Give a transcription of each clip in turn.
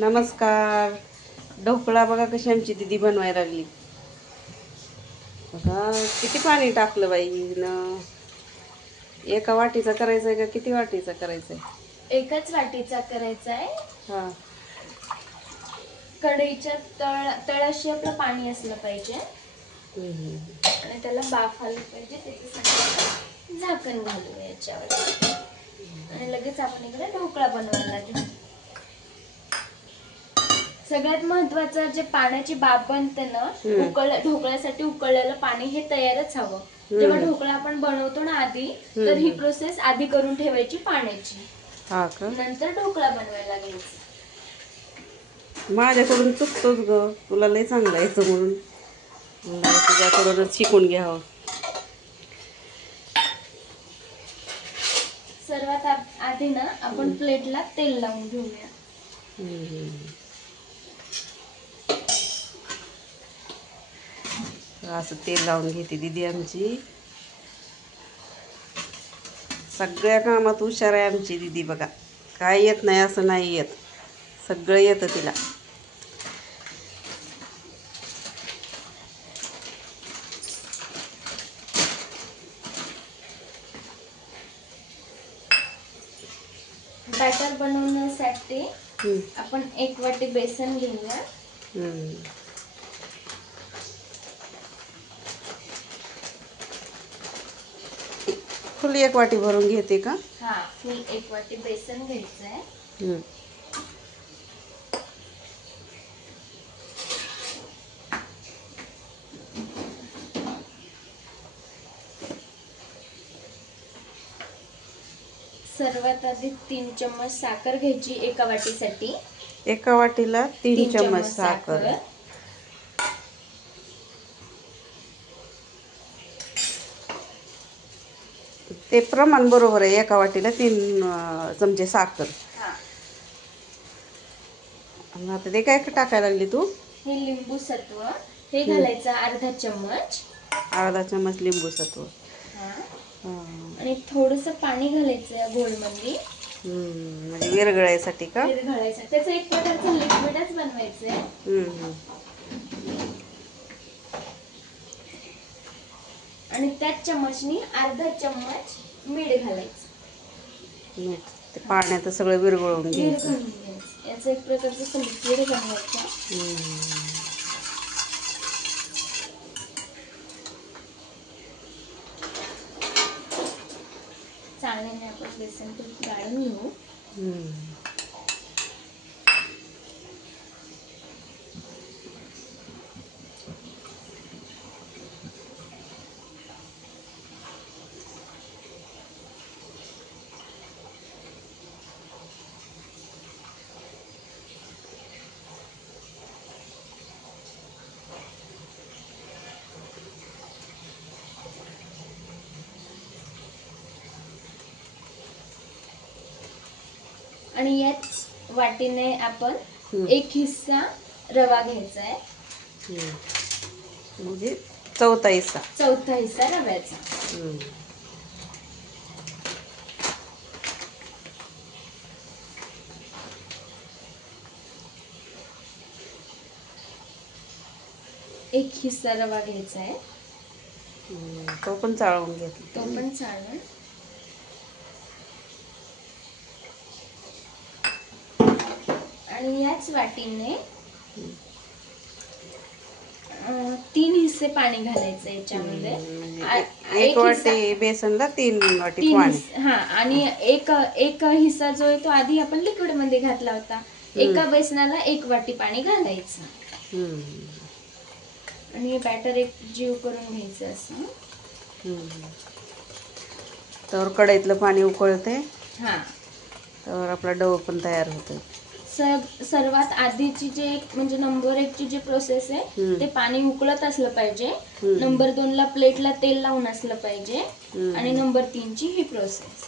नमस्कार. ढोकळा बघा कशी आमची दीदी बनवायला लागली. बघा किती पाणी टाकलं बाई हिनं. एका वाटीचा करायचा आहे का किती वाटीचा करायचा आहे? एकच वाटीचा करायचा आहे. हा. कढईच्या तळाशी आपलं पाणी असलं पाहिजे आणि त्याला बाफ आली पाहिजे. त्याच्यासाठी झाकण घालूया याच्यावर आणि लगेच आपण इकडे ढोकळा बनवायला लागेल. सगळ्यात महत्वाचं जे पाण्याची बाफ बनते ना, ढोकळ्यासाठी उकळलेलं पाणी हे तयारच हवं. जेव्हा ढोकळा आपण बनवतो ना आधी, तर ही प्रोसेस आधी करून ठेवायची पाण्याची. हा का? नंतर ढोकळा बनवायला लागायचं. माझ्याकडून चुकतोच ग, तुला लय चांगलं येतं म्हणून तुझ्याकडूनच शिकून घ्यावं. सर्वात आधी ना आपण प्लेटला तेल लावून घेऊया. असं तेल लावून घेते दीदी आमची. सगळ्या कामात हुशार आहे आमची दीदी बघा. काय येत नाही असं नाही येत, सगळं येतं तिला. बॅटर बनवण्यासाठी आपण 1 वाटी बेसन घेऊया. फुल 1 वाटी भरून घेते का? हा, फुल 1 वाटी बेसन घ्यायचं आहे. सर्वात आधी 3 चम्मच साखर घ्यायची एका वाटीसाठी. एका वाटीला 3 चम्मच साखर. ते प्रमाण बरोबर आहे, एका वाटीला 3 चमचे साखर. आता ते काय टाकायला लागली तू? हे लिंबू सत्व हे घालायचं अर्धा चम्मच. अर्धा चम्मच लिंबू सत्व. आणि थोडंसं पाणी घालायचं या घोळमध्ये. म्हणजे विरघळायसाठी का? विरघळायसाठी. त्याचं एक प्रकारचं लिक्विडच बनवायचंय. आणि त्याच चम्मचनी अर्धा चम्मच मीठ घालायचं. मीठ ते पाण्यात सगळं विरघळून घ्यायचं. याचं एक प्रकारचं लिक्विड बनवायचं. चाळणीने आपण बेसन पीठ गाळून घेऊ. आणि याच वाटीने आपण 1 हिस्सा रवा घ्यायचा आहे. म्हणजे चौथा हिस्सा रव्याचा. एक हिस्सा रवा घ्यायचा आहे. तो पण चाळून घेतला. आणि याच वाटीने 3 हिस्से पाणी घालायचं याच्यामध्ये. 1 वाटी बेसनला 3 वाटी पाणी. हा, आणि एक हिस्सा जो आहे तो आधी आपण लिक्विड मध्ये घातला होता. एका बेसनाला 1 वाटी पाणी घालायचं. आणि हे बॅटर एक जीव करून घ्यायचं असं. तर कढईतलं पाणी उकळते. तर आपला डो पण तयार होतो. सर्वात आधीची जे म्हणजे नंबर 1 ची जी प्रोसेस आहे ते पाणी उकळत असलं पाहिजे. नंबर 2 ला प्लेटला तेल लावून असलं पाहिजे. आणि नंबर 3 ची ही प्रोसेस.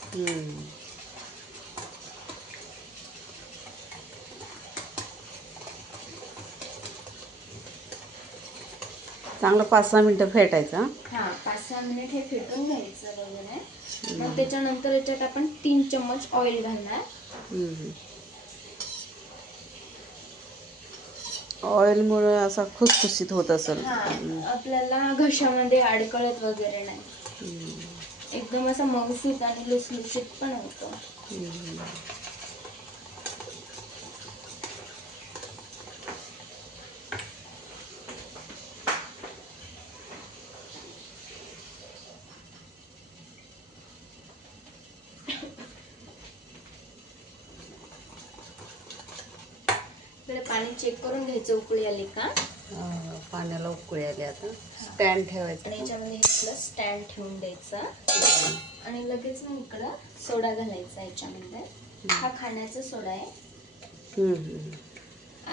चांगलं 5-6 मिनिटं फेटायचं. हा, 5-6 मिनिट हे फेटून घ्यायचं वगैरे. मग त्याच्यानंतर याच्यात आपण 3 चम्मच ऑइल घालणार. ऑइलमुळे असा खुसखुशीत होत असेल. हा, आपल्याला घशामध्ये अडकळत वगैरे नाही. एकदम असा मऊसूत आणि लुसलुशीत पण होतो. इकडे पाणी चेक करून घ्यायचं, उकळी आली का. पाण्याला उकळी आली. आता स्टँड ठेवायचं आणि याच्यामध्ये हे स्टँड ठेवून द्यायचा आणि लगेच मग इकडं सोडा घालायचा याच्यामध्ये. हा खाण्याचा सोडा आहे,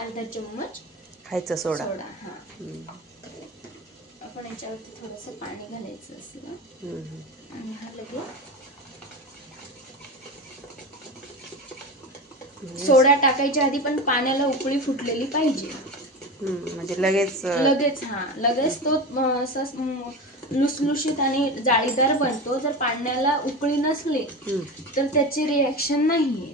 अर्धा चम्मच खायचा सोडा. हा. आपण याच्यावरती थोडस पाणी घालायचं असं आणि हा लगेच सोडा टाकायच्या आधी पण पाण्याला उकळी फुटलेली पाहिजे. म्हणजे लगेच तो असा लुसलुशीत आणि जाळीदार बनतो. जर पाण्याला उकळी नसली तर त्याची रिॲक्शन नाहीये.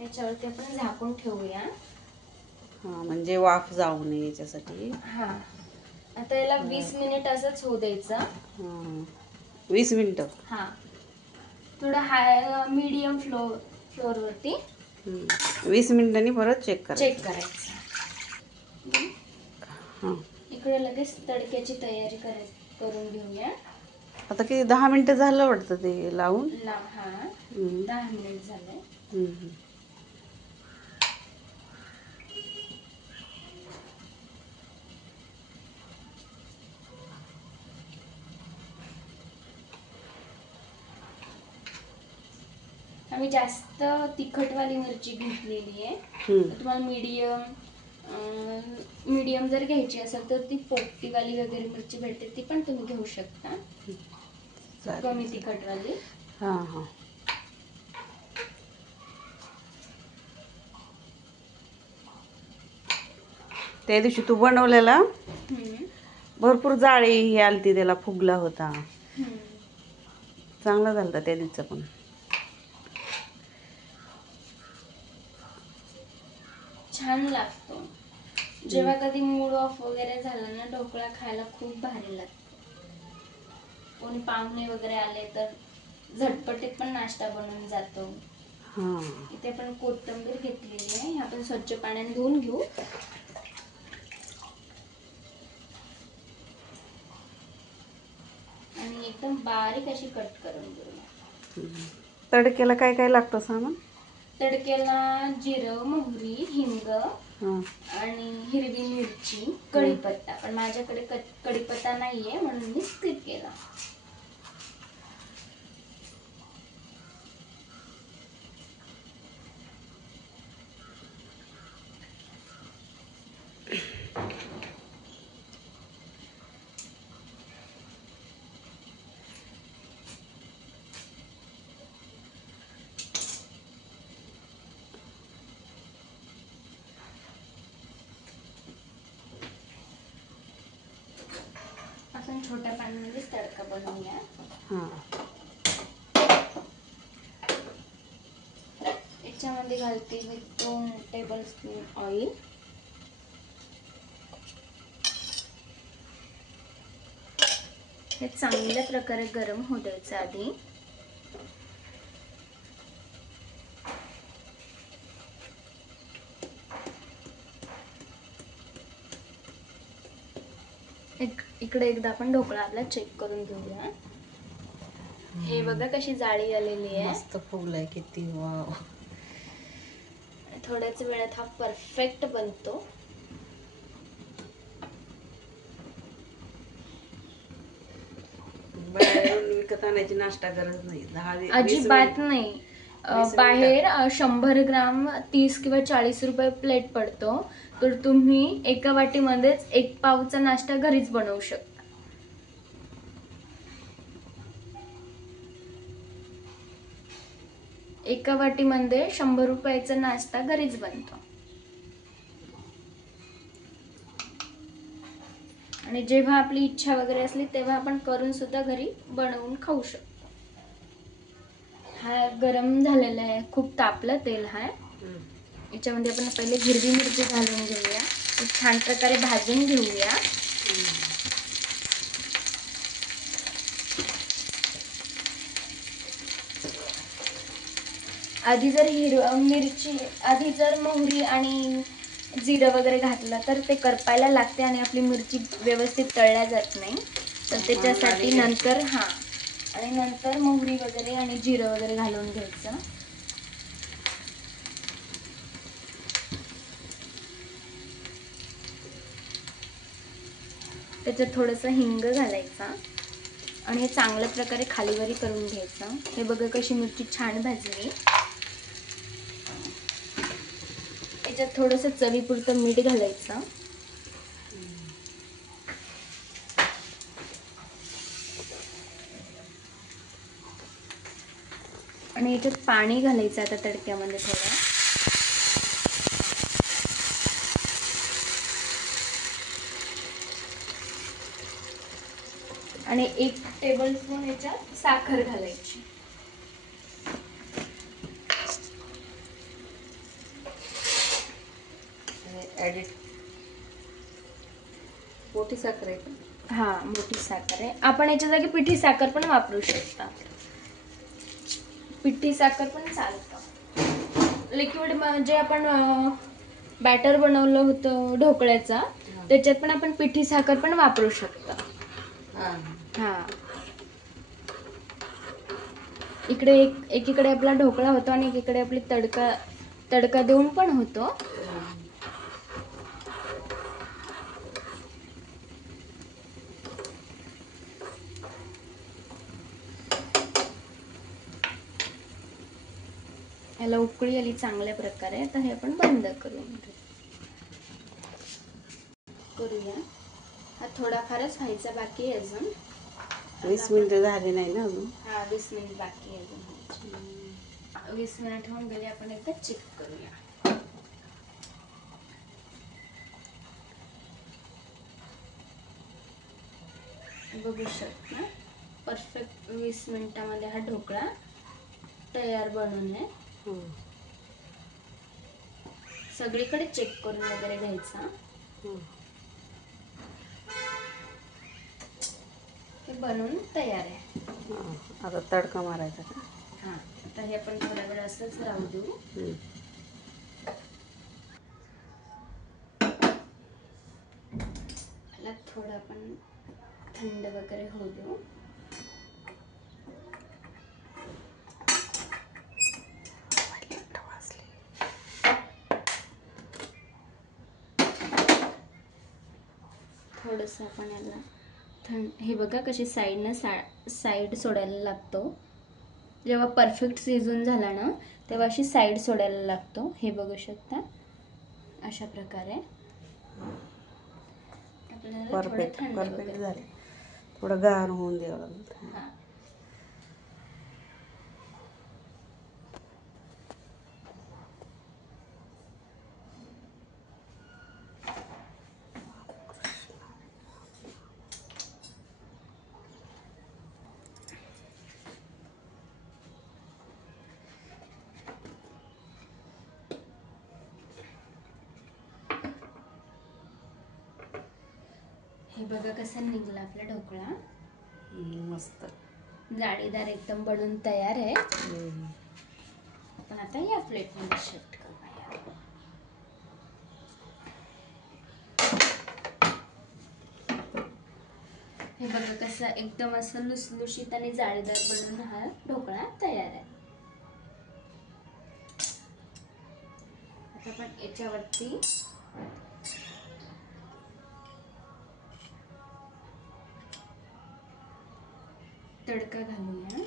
याच्यावरती आपण झाकून ठेवूया. म्हणजे वाफ जाऊ नये याच्यासाठी. हा, आता याला 20 मिनिट असंच होऊ द्यायचं. 20 मिनिटं. हा, थोडं हाय मीडियम फ्लोर वरती 20 मिनिटांनी परत चेक करायचं. हां, इकडे लगेच तडक्याची तयारी करून घेऊया. आता किती 10 मिनिटं झालं वाटतं ते लावून. हा, 10 मिनिट झाले. आम्ही जास्त तिखटवाली मिरची घेतलेली आहे. तुम्हाला मीडियम जर घ्यायची असेल तर ती पोपटीवाली वगैरे मिरची भेटते, ती पण तुम्ही घेऊ शकता, कमी तिखटवाली. त्या दिवशी तू बनवलेला भरपूर जाळी ही आलती, त्याला फुगला होता. चांगला झाला त्या दिवसा पण. छान लागतो. जेव्हा कधी मूड ऑफ वगैरे झाला ना, ढोकळा खायला खूप भारी लागतो. कोणी पाहुणे वगैरे आले तर झटपटीत पण नाश्ता बनून जातो. इथे पण कोथिंबीर घेतलेली आहे, आपण स्वच्छ पाण्याने धुवून घेऊ. आणि एकदम बारीक अशी कट करून घेऊ. तडक्याला काय काय लागतं सामान? तडक्याला जिरं, मोहरी, हिंग आणि हिरवी मिरची, कढीपत्ता. पण माझ्याकडे कढीपत्ता नाहीये म्हणून मी स्किप केला. आपण छोट्या पाण्यामध्येच तडका बनवूया. याच्यामध्ये घालते मी 2 टेबलस्पून ऑइल. हे चांगल्या प्रकारे गरम होऊ द्यायचं आधी. इकडे एकदा आपण ढोकळा आपला चेक करून घेऊया. हे बघा कशी जाळी आलेली आहे, मस्त फुगलाय किती. वाव. थोड्याच वेळात हा परफेक्ट बनतो. बाहेरून विकत आणायची नाश्ता गरज नाही. अजिबात नाही. बाहेर 100 ग्राम 30 किंवा 40 रुपये प्लेट पडतो, तर तुम्ही एका वाटीमध्येच 1 पावचा नाश्ता घरीच बनवू शकता. एका वाटीमध्ये 100 रुपयाचा नाश्ता घरीच बनतो. आणि जेव्हा आपली इच्छा वगैरे असली तेव्हा आपण करून सुद्धा घरी बनवून खाऊ शकतो. हा गरम झालेला आहे, खूप तापलं तेल हा. याच्यामध्ये आपण पहिले हिरवी मिरची घालून घेऊया, छान प्रकारे भाजून घेऊया. आधी जर मोहरी आणि जिरं वगैरे घातलं तर ते करपायला लागते आणि आपली मिरची व्यवस्थित तळल्या जात नाही. तर त्याच्यासाठी नंतर नंतर मोहरी वगैरे आणि जिरं वगैरे घालून घ्यायचं. त्याच्यात थोडंसं हिंग घालायचा आणि हे चांगल्या प्रकारे खालीवरी करून घ्यायचं. हे बघा कशी मिरची छान भाजली. याच्यात थोडंसं चवीपुरतं मीठ घालायचं. आणि याच्यात पाणी घालायचं आता तडक्यामध्ये थोडं. आणि 1 टेबलस्पून याच्यात साखर घालायची. मोठी साखर आहे का? हा, मोठी साखर आहे. आपण याच्या जागी पिठी साखर पण वापरू शकता. पिठी साखर पण चालतं. लिक्विड म्हणजे आपण बॅटर बनवलं होतं ढोकळ्याचा, त्याच्यात पण आपण पिठी साखर पण वापरू शकतो. हा, इकडे एकीकडे आपला ढोकळा होतो आणि एकीकडे आपली तडका देऊन पण होतो. याला उकळी आली चांगल्या प्रकारे. आता हे आपण बंद करूया. हा थोडाफारच व्हायचा बाकी आहे अजून. 20 मिनिटं झाली नाही ना अजून? हा, 20 मिनिट बाकी आहे अजून. 20 मिनिट होऊन गेले. आपण एकदा चेक करूया. बघू शकता परफेक्ट 20 मिनिटामध्ये हा ढोकळा तयार बनून आहे. सगळीकडे चेक करून वगैरे घ्यायचा. हे बनवून तयार आहे. आता तडका मारायचा का? हा, आता हे आपण थोडा वेळ असंच राहू देऊ. याला थोडं आपण थंड वगैरे होऊ देऊ. थोडंसं आपण याला हे बघा कशी साईड सोडायला लागतो. जेव्हा परफेक्ट शिजून झाला ना तेव्हा अशी साईड सोडायला लागतो. हे बघू शकता अशा प्रकारे. आपल्याला थोडं थंड वगैरे झालं. थोडं गार होऊन द्यावं लागेल. हां, हे बघा कसा निघला आपला ढोकळा. मस्त जाळीदार एकदम बनून तयार आहे. आपण आता या प्लेटमध्ये शिफ्ट करूया. हे बघा कसं एकदम असं लुसलुशीत आणि जाळीदार बनून हा ढोकळा तयार आहे. आता आपण याच्यावरती तडका घालूया.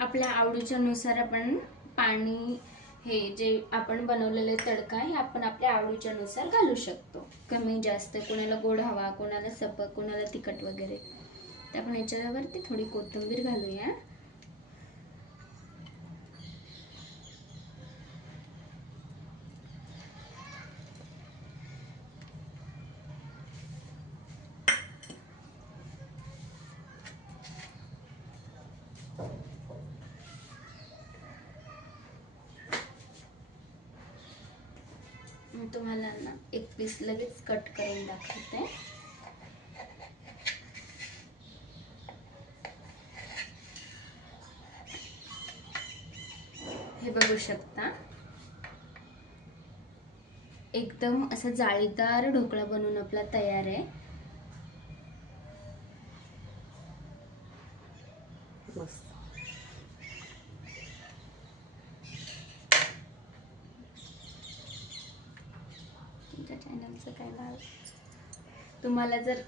आपल्या आवडीच्या नुसार आपण पाणी हे जे आपण बनवलेले तडका हे आपण आपल्या आवडीच्या नुसार घालू शकतो. कमी जास्त, कोणाला गोड हवा, कोणाला सपक, कोणाला तिखट वगैरे. तर आपण याच्यावरती थोडी कोथिंबीर घालूया. तुम्हाला ना एक पीस लगेच कट करून दाखवते. हे बघू शकता, एकदम असा जाळीदार ढोकळा बनवून आपला तयार आहे. मस्त. तुमच्या चॅनलचं काय नाव? तुम्हाला जर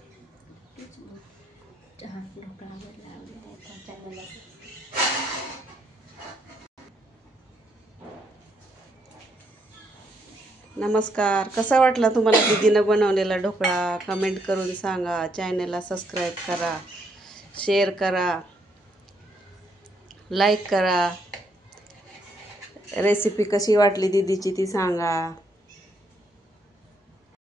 ढोकळा आवडला तर चॅनलला नमस्कार. कसा वाटला तुम्हाला दीदीनं बनवलेला ढोकळा? कमेंट करून सांगा. चॅनलला सबस्क्राईब करा, शेअर करा, लाईक करा. रेसिपी कशी वाटली दीदीची ती सांगा.